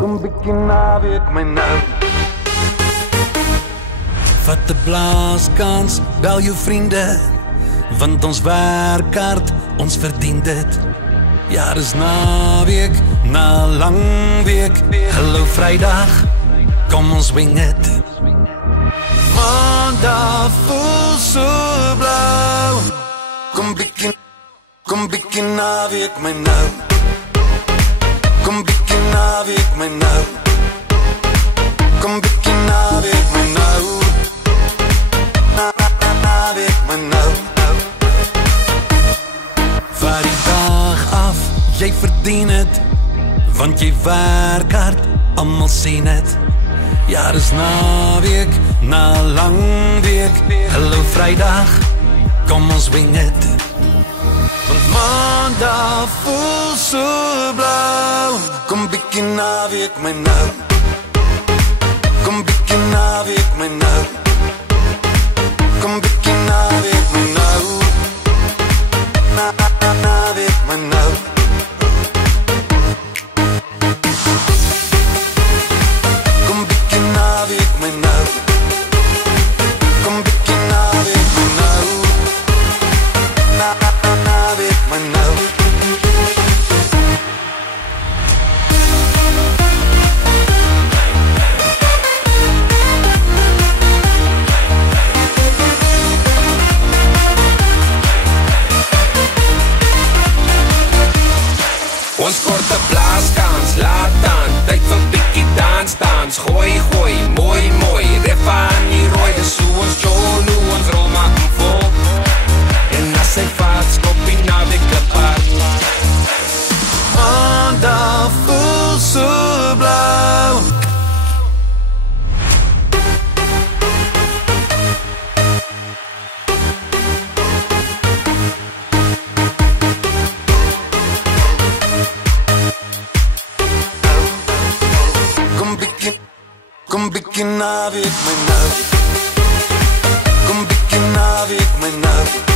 Kom bietjie naweek my nou. Vat 'n blaaskans, bel jou vriende, want ons werk hard, ons verdien dit. Ja, dis naweek, na lang week. Hallo Vrydag, kom ons wing it. Maandag voel so blauw. Kom bietjie naweek my nou. Kom bietjie naweek my nou. Kom bietjie naweek my nou. Naweek my nou. Vat die dag af, jy verdien het, want jy werk hard, almal sien het. Ja, dis naweek, na lang week. Hallo Vrydag, kom ons wing it. Want Maandag voel so blauw. Kom bietjie naweek my nou. Kom bietjie naweek my nou. Kom bietjie naweek my nou. Naweek my nou. Kom bietjie naweek my nou. Kom bietjie naweek my nou. Naweek my nou. Ons kort 'n blaaskans, laat aan, tyd vir bietjie dans, gooi, mooi, refa aan die rooi, dis hoe ons jolo, ons rol maak hom vol. En as hy vat, skop die naweek apart. Maandag voel so blauw. Kom bietjie naweek my nou. Kom bietjie naweek my nou.